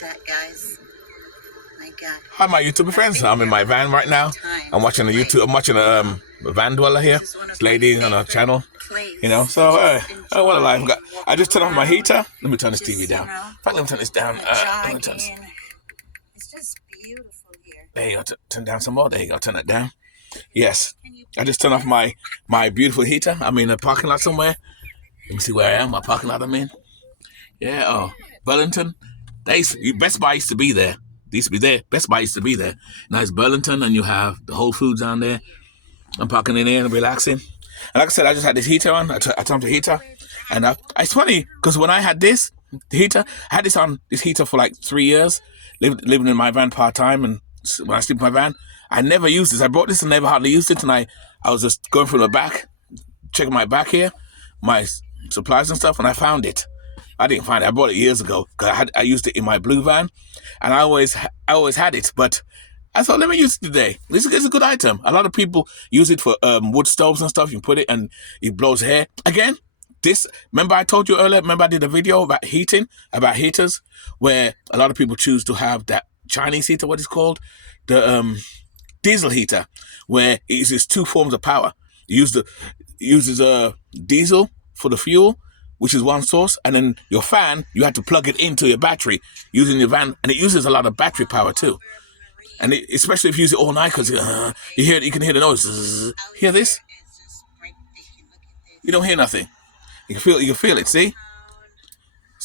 that, guys. My God. Hi, my YouTube friends. I'm in my van right now. I'm watching I'm watching a van dweller here. This lady on her channel. You know, so what a life. I just turned off my heater. Let me turn this TV down. In fact, let me turn this down. Let me turn this. It's just beautiful here. There you go. Turn down some more. There you go. Turn it down. Yes. I just turned off my beautiful heater. I'm in a parking lot somewhere. Let me see where I am. My parking lot I'm in. Yeah. Oh, Burlington. Best Buy used to be there. They used to be there. Best Buy used to be there. Now it's Burlington, and you have the Whole Foods down there. I'm parking in there and relaxing. And like I said, I just had this heater on. I turned on the heater. And it's funny, because when I had the heater, I had this heater for like 3 years, living in my van part-time. And when I sleep in my van, I never used this. I bought this and never hardly used it. And I was just going through the back, checking my back here, my supplies and stuff, and I found it. I didn't find it. I bought it years ago. I used it in my blue van, and I always had it. But I thought, let me use it today. This is a good item. A lot of people use it for wood stoves and stuff. You put it and it blows hair. Again, remember I told you earlier, remember I did a video about heaters, where a lot of people choose to have that Chinese heater, what it's called, the diesel heater, where it uses two forms of power. It uses diesel for the fuel, which is one source, and then your fan, you have to plug it into your battery using your van, and it uses a lot of battery power too. And especially if you use it all night, because you can hear the noise. Hear this? You don't hear nothing. You can feel it. See?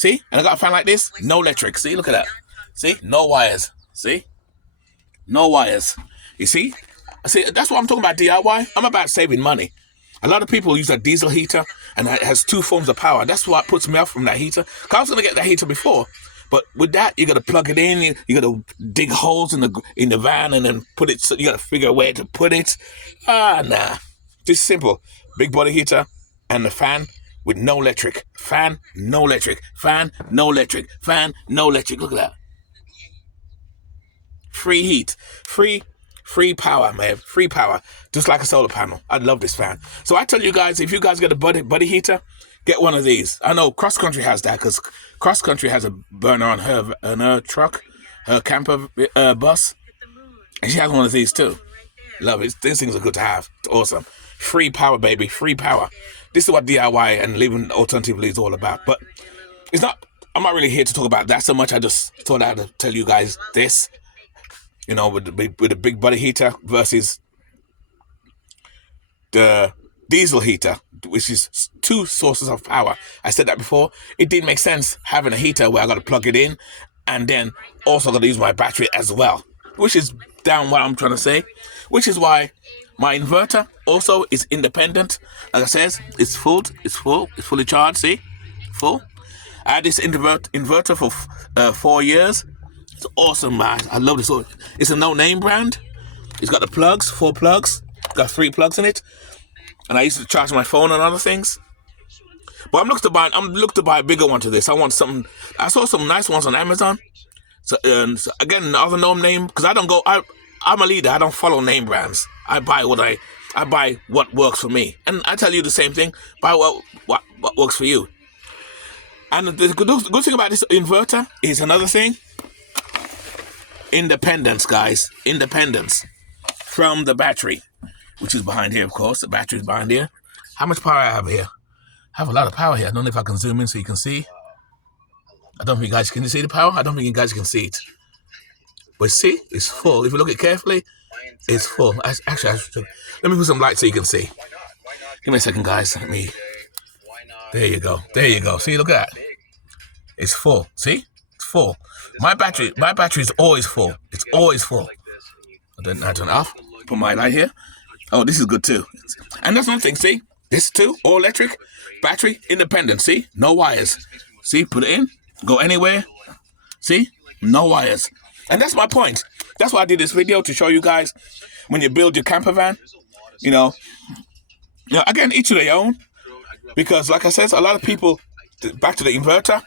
And I got a fan like this, no electric. See, look at that. See, no wires. See, no wires. You see? That's what I'm talking about. DIY. I'm about saving money. A lot of people use a diesel heater, and it has two forms of power. That's what puts me off from that heater. Cause I was gonna get that heater before, but with that, you gotta plug it in. You gotta dig holes in the van, and then put it. So you gotta figure a way to put it. Nah. Just simple. Big body heater and the fan with no electric. Fan, no electric. Fan, no electric. Fan, no electric. Look at that. Free heat. Free power, man. Free power. Just like a solar panel. I love this fan. So I tell you guys, if you guys get a buddy heater, get one of these. I know Cross Country has that, because Cross Country has a burner on her truck, her camper bus. And she has one of these too. Love it. These things are good to have. It's awesome. Free power, baby. Free power. This is what DIY and living alternatively is all about. But I'm not really here to talk about that so much. I just thought I'd tell you guys this. You know, with the big body heater versus the diesel heater, which is two sources of power. I said that before. It didn't make sense having a heater where I got to plug it in and then also got to use my battery as well, which is down what I'm trying to say, which is why my inverter also is independent. Like I said, it's fully charged, see? Full. I had this inverter for 4 years. It's awesome, man. I love this. It's a no-name brand. It's got the plugs, 4 plugs. Got 3 plugs in it. And I used to charge my phone and other things. But I'm looking to buy a bigger one to this. I saw some nice ones on Amazon. So again, another no-name, because I'm a leader. I don't follow name brands. I buy what works for me. And I tell you the same thing. Buy what works for you. And the good thing about this inverter is another thing. Independence, guys. Independence from the battery, which is behind here, of course. The battery is behind here. How much power I have here? I have a lot of power here. I don't know if I can zoom in so you can see. I don't think you guys can see the power. I don't think you guys can see it. But see, it's full. If you look at it carefully, it's full. Actually, let me put some light so you can see. Give me a second, guys. There you go. See, look at that. It's full. See? It's full. My battery is always full. It's always full. I turn it off. Put my light here. Oh, this is good too. And that's one thing, see? This too, all electric, battery, independent, see? No wires. See, put it in, go anywhere. See? No wires. And that's my point. That's why I did this video, to show you guys when you build your camper van, again, each to their own. Because like I said, a lot of people, back to the inverter,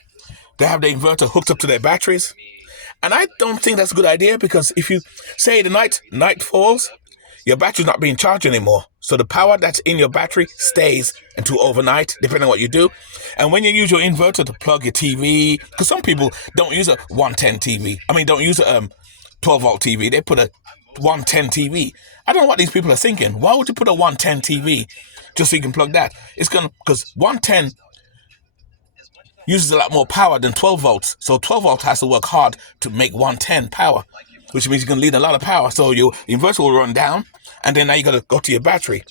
they have the inverter hooked up to their batteries. And I don't think that's a good idea, because if you say the night falls, your battery's not being charged anymore. So the power that's in your battery stays until overnight, depending on what you do. And when you use your inverter to plug your TV, because some people don't use a 110 TV. I mean, don't use a 12-volt TV. They put a 110 TV. I don't know what these people are thinking. Why would you put a 110 TV just so you can plug that? It's going to, because 110 uses a lot more power than 12 volts. So 12 volts has to work hard to make 110 power, which means you're going to need a lot of power. So your inverter will run down, and then now you got to go to your battery.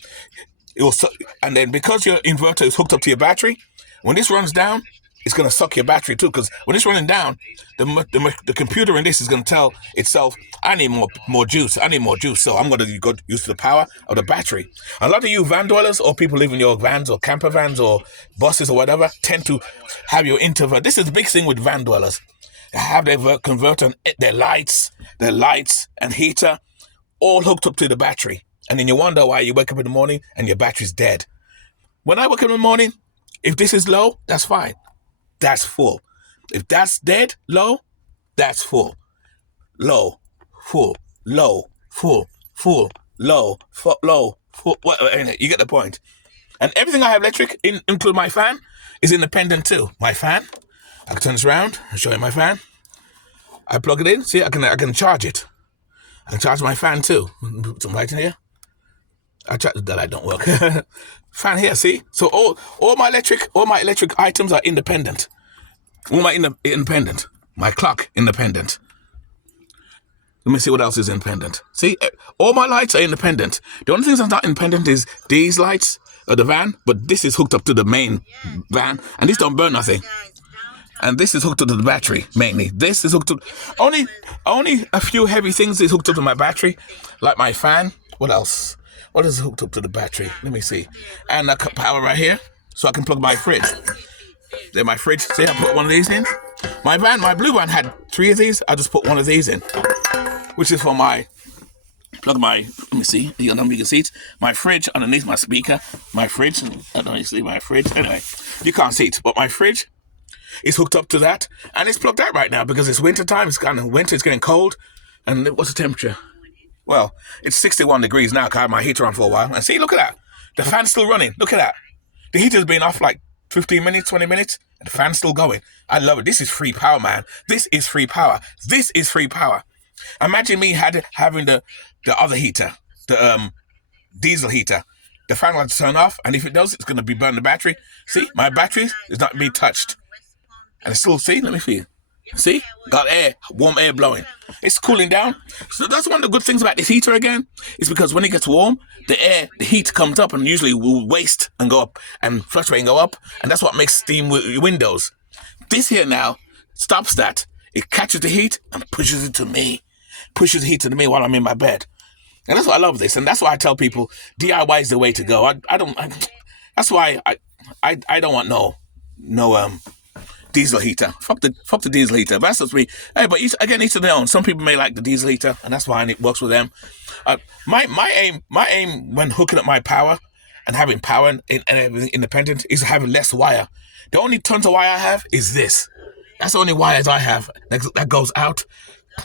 And then because your inverter is hooked up to your battery, when this runs down, it's going to suck your battery too. Because when it's running down, the computer in this is going to tell itself, I need more juice. I need more juice. So I'm going to go use the power of the battery. A lot of you van dwellers or people live in your vans or camper vans or buses or whatever tend to have your inverter. This is the big thing with van dwellers. They have their converter and their lights and heater all hooked up to the battery. And then you wonder why you wake up in the morning and your battery's dead. When I wake up in the morning, if this is low, that's fine. That's full. If that's dead, low, that's full. Low, full, low, full, full, low, full, low, full. You get the point. And everything I have electric, including my fan, is independent too. My fan, I can turn this around and show you my fan. I plug it in. See, I can charge it. I can charge my fan too. Put some light in here. That light don't work. Fan here, see? So all my electric items are independent. All my independent. My clock independent. Let me see what else is independent. See, all my lights are independent. The only thing that's not independent is these lights of the van, but this is hooked up to the main van, and this don't burn nothing. And this is hooked up to the battery, mainly. This is hooked up... Only a few heavy things is hooked up to my battery, like my fan. What else? What is hooked up to the battery? Let me see. And I got power right here, so I can plug my fridge. There, my fridge. See, I put one of these in. My blue van had 3 of these. I just put one of these in, which is for let me see. You can see it. My fridge underneath my speaker. My fridge. I don't know if you see my fridge. Anyway, you can't see it, but my fridge is hooked up to that, and it's plugged out right now because it's winter time. It's kind of winter. It's getting cold. And what's the temperature? Well, it's 61 degrees now because I had my heater on for a while. And see, look at that. The fan's still running. Look at that. The heater's been off like 15 minutes, 20 minutes, and the fan's still going. I love it. This is free power, man. This is free power. This is free power. Imagine me having the other heater, the diesel heater. The fan will turn off, and if it does, it's going to be burning the battery. See, my battery is not being touched. And it's still, see, let me feel. See? Got air, warm air blowing. It's cooling down. So that's one of the good things about this heater again, is because when it gets warm, the heat comes up and usually will waste and go up and fluctuate and go up. And that's what makes steam windows. This here now stops that. It catches the heat and pushes it to me. Pushes the heat to me while I'm in my bed. And that's why I love this. And that's why I tell people DIY is the way to go. That's why I don't want no diesel heater. Fuck the diesel heater. But that's just me. Hey, but each to their own. Some people may like the diesel heater, and that's fine. It works with them. My aim when hooking up my power and having power and everything independent is having less wire. The only tons of wire I have is this. That's the only wires I have that goes out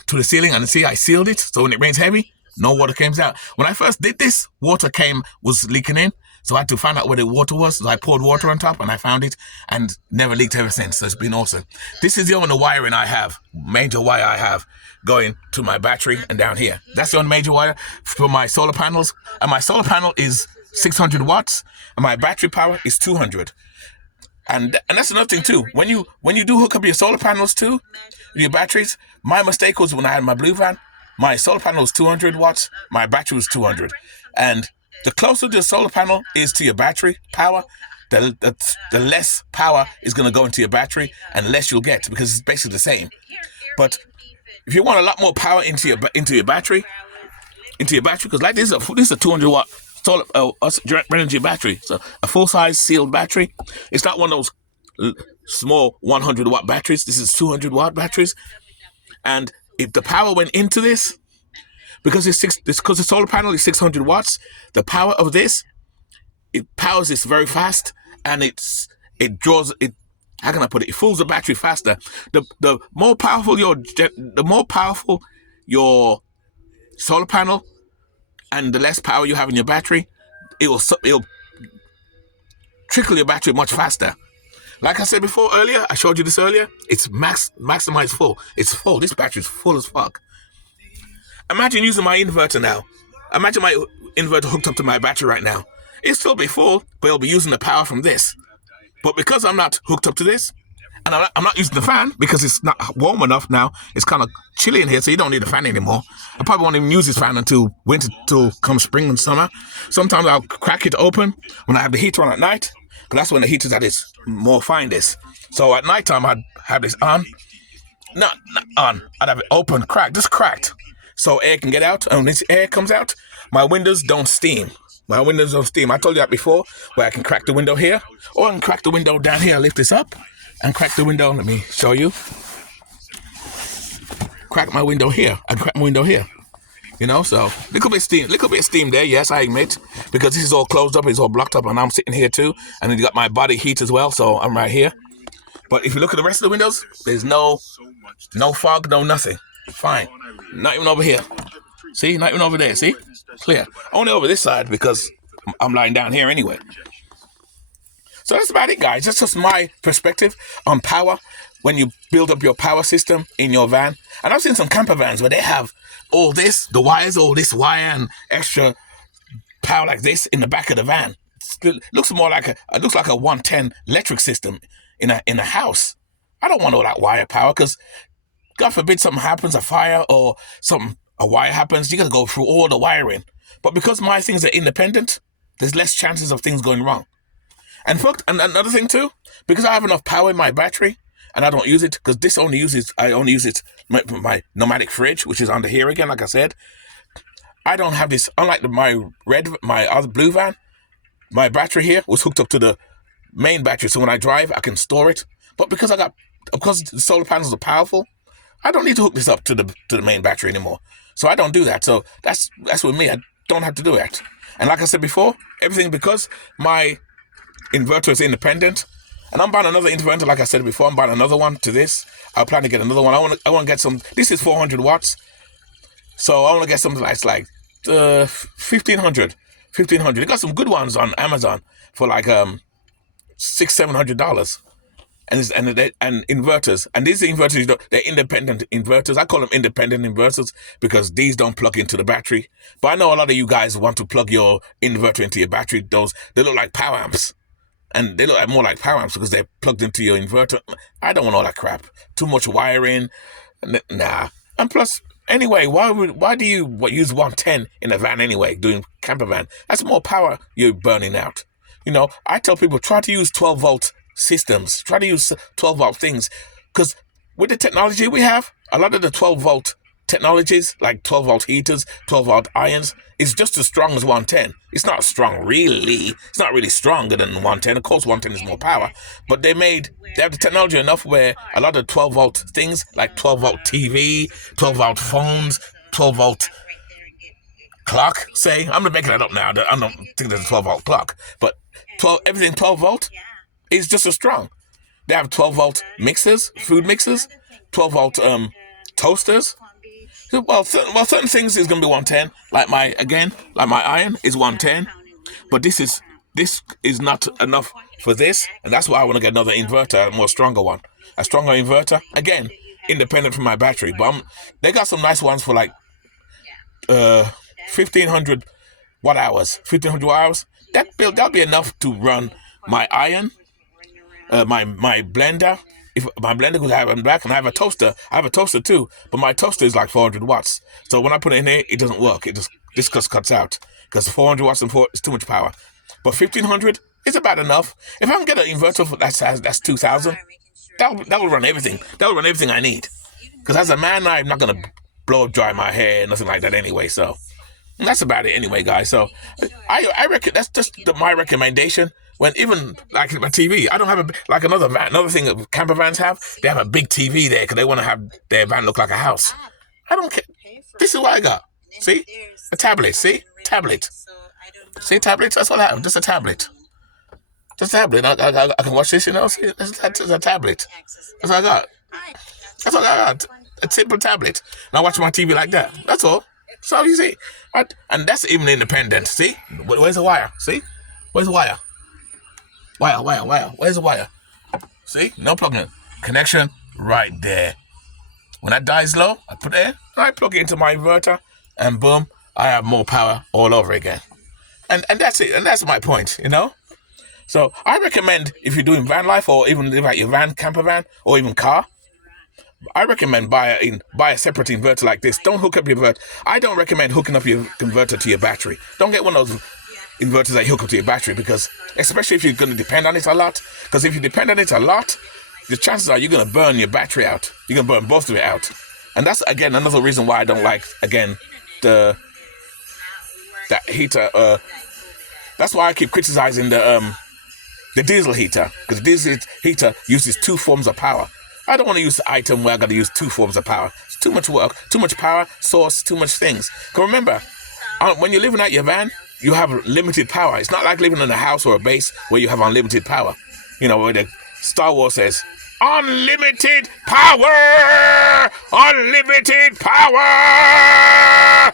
to the ceiling. And see, I sealed it, so when it rains heavy, no water comes out. When I first did this, water was leaking in. So I had to find out where the water was. So I poured water on top and I found it and never leaked ever since. So it's been awesome. This is the only wiring I have, major wire I have going to my battery and down here. That's the only major wire for my solar panels. And my solar panel is 600 watts and my battery power is 200. And that's another thing too. When you do hook up your solar panels too, your batteries, my mistake was when I had my blue van, my solar panel was 200 watts, my battery was 200. And the closer the solar panel is to your battery power, the less power is going to go into your battery and less you'll get because it's basically the same. But if you want a lot more power into your battery, because like this is a 200 watt solar energy battery, so a full size sealed battery. It's not one of those small 100 watt batteries. This is 200 watt batteries, and if the power went into this. Because the solar panel is 600 watts, the power of this, it powers this very fast, and it draws it. How can I put it? It fools the battery faster. The more powerful your solar panel, and the less power you have in your battery, it'll trickle your battery much faster. Like I said before earlier, I showed you this earlier. It's maximized full. It's full. This battery is full as fuck. Imagine using my inverter now. Imagine my inverter hooked up to my battery right now. It'll still be full, but it'll be using the power from this. But because I'm not hooked up to this, and I'm not using the fan because it's not warm enough now, it's kind of chilly in here, so you don't need a fan anymore. I probably won't even use this fan until winter, till come spring and summer. Sometimes I'll crack it open when I have the heater on at night, because that's when the heater's at its more finest. So at night time, I'd have this on. Not on. I'd have it open, cracked, just cracked. So air can get out, and when this air comes out, my windows don't steam. My windows don't steam. I told you that before, where I can crack the window here, or I can crack the window down here, lift this up, and crack the window. Let me show you. Crack my window here, and crack my window here. You know, so little bit of steam there, yes, I admit, because this is all closed up, it's all blocked up, and I'm sitting here too, and then you got my body heat as well, so I'm right here. But if you look at the rest of the windows, there's no fog, no nothing. Fine. Not even over here. See, not even over there, see? Clear. Only over this side because I'm lying down here anyway. So that's about it, guys. That's just my perspective on power when you build up your power system in your van. And I've seen some camper vans where they have all this, the wires, all this wire and extra power like this in the back of the van. It looks like a 110 electric system in a house. I don't want all that wire power because God forbid something happens, a fire or a wire happens, you got to go through all the wiring. But because my things are independent, there's less chances of things going wrong. And another thing too, because I have enough power in my battery and I don't use it, because I only use it my nomadic fridge, which is under here again, like I said. I don't have this, unlike my other blue van, my battery here was hooked up to the main battery, so when I drive, I can store it. But because the solar panels are powerful, I don't need to hook this up to the main battery anymore. So I don't do that. So that's with me. I don't have to do that. And like I said before, everything because my inverter is independent. And I'm buying another inverter, like I said before. I'm buying another one to this. I plan to get another one. I want to get some. This is 400 watts. So I want to get something that's like 1,500. You got some good ones on Amazon for like $600-700. And inverters, and these inverters, they're independent inverters. I call them independent inverters because these don't plug into the battery. But I know a lot of you guys want to plug your inverter into your battery. They look like power amps, and they look more like power amps because they're plugged into your inverter. I don't want all that crap. Too much wiring, nah. And plus, anyway, why do you use 110 in a van anyway? Doing camper van, that's more power you're burning out. You know, I tell people try to use 12-volt systems. Try to use 12-volt things, because with the technology we have, a lot of the 12-volt technologies, like 12-volt heaters, 12-volt irons, is just as strong as 110. It's not strong, really. It's not really stronger than 110. Of course, 110 is more power, but they have the technology enough where a lot of 12-volt things, like 12-volt TV, 12-volt phones, 12-volt clock, say, I'm not making that up now. I don't think there's a 12-volt clock, but everything 12-volt is just as strong. They have 12-volt mixers, food mixers, 12-volt toasters. Well, certain things is going to be 110. Like my iron is 110. But this is not enough for this. And that's why I want to get another inverter, a more stronger one. A stronger inverter, again, independent from my battery. But they got some nice ones for like 1,500 watt hours. 1,500 watt hours. That'll be enough to run my iron, my blender. If my blender goes out and back, and I have a toaster too, but my toaster is like 400 watts. So when I put it in there, it doesn't work. This just cuts out because 400 watts is too much power. But 1,500 is about enough. If I can get an inverter for that's 2,000, that'll run everything. That'll run everything I need. Because as a man, I'm not gonna blow dry my hair, nothing like that anyway. So that's about it anyway, guys. So I reckon that's just my recommendation. When even like my TV, I don't have another thing that camper vans have. They have a big TV there because they want to have their van look like a house. I don't care. This is what I got. See, a tablet. See, tablet. See, tablet. That's what I have. Just a tablet. Just a tablet. I can watch this. You know, see, it's a tablet. That's what I got. That's what I got. A simple tablet. And I watch my TV like that. That's all. So you see, and that's even independent. See, where's the wire? See, where's the wire? Wire. Where's the wire? See, no plugging. Connection right there. When that dies low, I put it in, I plug it into my inverter, and boom, I have more power all over again. And that's it. And that's my point, you know? So I recommend, if you're doing van life or even live out your van, camper van, or even car, I recommend buy a separate inverter like this. Don't hook up your inverter. I don't recommend hooking up your converter to your battery. Don't get one of those inverters that you hook up to your battery, because especially if you're going to depend on it a lot, because if you depend on it a lot, the chances are you're going to burn your battery out. You're going to burn both of it out. And that's, again, another reason why I don't like, again, that heater. That's why I keep criticizing the diesel heater, because the diesel heater uses 2 forms of power. I don't want to use the item where I got to use 2 forms of power. It's too much work, too much power, source, too much things. Because remember, when you're living out your van, you have limited power. It's not like living in a house or a base where you have unlimited power. You know, where the Star Wars says, unlimited power! Unlimited power!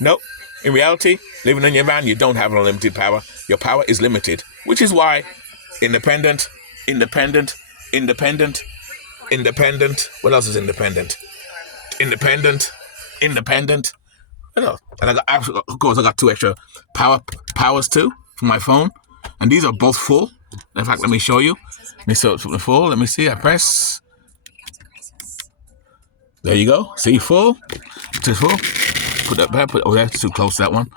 Nope. In reality, living in your van, you don't have unlimited power. Your power is limited, which is why independent. What else is independent? Independent. You know, and of course, I got 2 extra powers too for my phone, and these are both full. In fact, let me show you. Let me show it full. Let me see. I press. There you go. See, full. It is full. Put that there. That's too close. That one.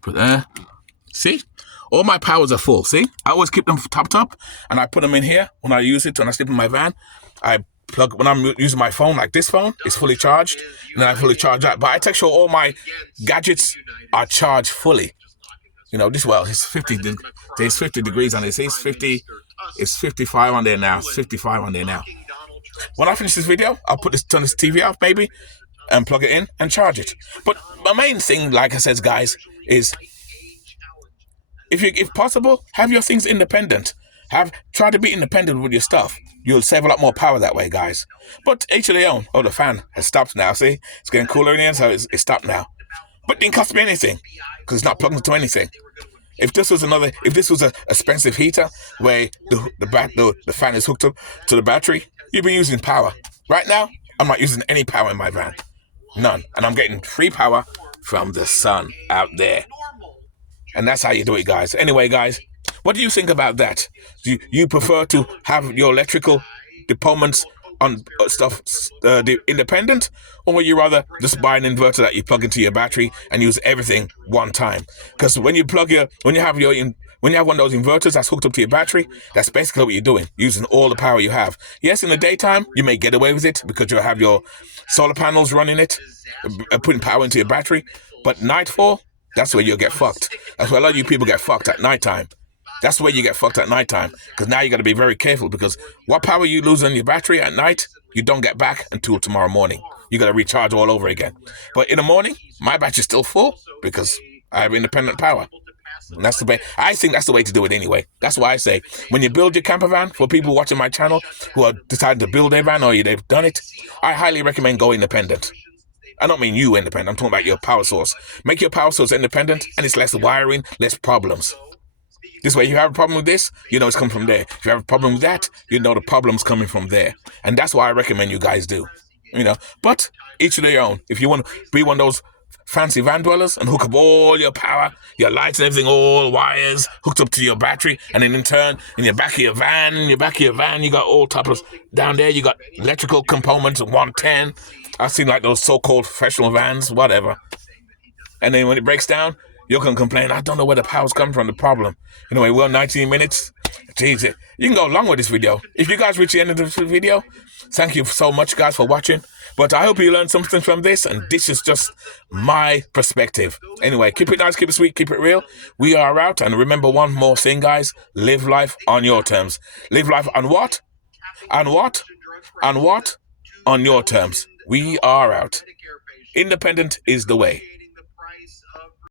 Put there. See, all my powers are full. See, I always keep them top, and I put them in here when I use it. When I sleep in my van, I plug. When I'm using my phone, like this phone, it's fully charged, and then I fully charge that. But I take sure all my gadgets are charged fully. You know, this, well, it's 50. There's 50 degrees on it. It's 50. It's 55 on there now. It's 55 on there now. When I finish this video, I'll turn this TV off, maybe, and plug it in and charge it. But my main thing, like I said, guys, is if possible, have your things independent. Try to be independent with your stuff. You'll save a lot more power that way, guys. But each of their own. Oh, the fan has stopped now. See, it's getting cooler in here, so it's stopped now. But it didn't cost me anything because it's not plugged into anything. If this was a expensive heater where the fan is hooked up to the battery, you'd be using power. Right now, I'm not using any power in my van. None. And I'm getting free power from the sun out there. And that's how you do it, guys. Anyway, guys, what do you think about that? Do you prefer to have your electrical departments on stuff independent, or would you rather just buy an inverter that you plug into your battery and use everything one time? Because when you have one of those inverters that's hooked up to your battery, that's basically what you're doing, using all the power you have. Yes, in the daytime you may get away with it because you'll have your solar panels running it, putting power into your battery. But nightfall, that's where you'll get fucked. That's where a lot of you people get fucked at nighttime. That's where you get fucked at nighttime, because now you got to be very careful, because what power you lose on your battery at night, you don't get back until tomorrow morning. You got to recharge all over again. But in the morning, my battery's still full because I have independent power. And that's the way. I think that's the way to do it anyway. That's why I say, when you build your camper van, for people watching my channel who are deciding to build their van or they've done it, I highly recommend go independent. I don't mean you independent. I'm talking about your power source. Make your power source independent, and it's less wiring, less problems. This way, if you have a problem with this, you know it's coming from there. If you have a problem with that, you know the problem's coming from there. And that's why I recommend you guys do. You know, but each of their own. If you want to be one of those fancy van dwellers and hook up all your power, your lights and everything, all wires hooked up to your battery, and then in turn, in your back of your van, you got all types of, down there, you got electrical components, 110. I've seen like those so-called professional vans, whatever. And then when it breaks down, you can complain, I don't know where the power's coming from, the problem. Anyway, we're 19 minutes. Jeez, you can go along with this video. If you guys reach the end of this video, thank you so much, guys, for watching. But I hope you learned something from this, and this is just my perspective. Anyway, keep it nice, keep it sweet, keep it real. We are out, and remember one more thing, guys. Live life on your terms. Live life on what? On what? On what? On your terms. We are out. Independent is the way.